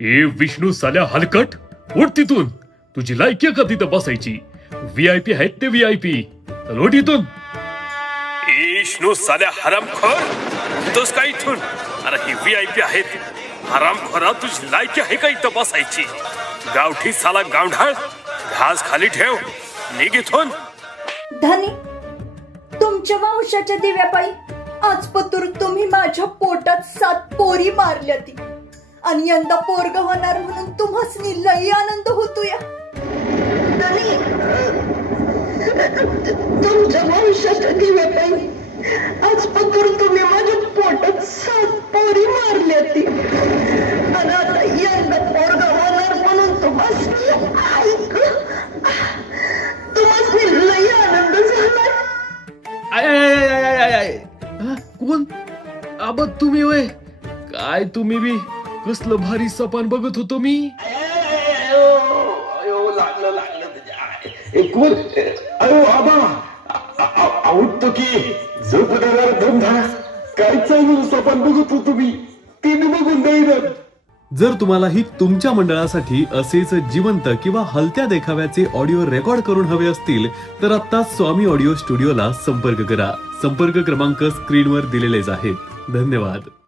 ए विष्णू साल्या हलकट, उठ तिथून. तुझी लायकी आहे का तिथं बसायची? VIP आहेत ते VIP. चल उठ इथून. ए विष्णू साल्या हरामखोर, उठतोस का इथून? अरे ही VIP आहेत. हरामखोरा, तुझी लायकी आहे का इथं बसायची? गावठी साला गावढाळ, घास खाली ठेव, निघ इथून. धनी, तुमच्या वंशाच्या दिव्यापायी आज पतूर तुम्ही माझ्या पोटात 7 पोरी मारल्या ती, आणि यंदा पोरग होणार म्हणून तुम्हासनी लई आनंद होतोया. धनी, तुमच्या वंशाच्या दिव्यापायी आज पतूर तुम्ही माझ्या पोटात 7 पोरी मारल्या ती, आणि आता यंदा पोरग होणार म्हणून तुम्हासनी लई आनंद झालाय. कोण? आबा तुम्ही होय? काय तुम्ही बी कसलं भारी सपान बघत होतो मी. कोण? अयो आबा उठतो की झोपण्यावर धमधास. काय चालू सपान बघत होतो मी, तिने बघून नाही. जर तुम्हालाही तुमच्या मंडळासाठी असेच जिवंत किंवा हलत्या देखाव्याचे ऑडिओ रेकॉर्ड करून हवे असतील तर आता स्वामी ऑडिओ स्टुडिओला संपर्क करा. संपर्क क्रमांक स्क्रीनवर दिलेलेच आहेत. धन्यवाद.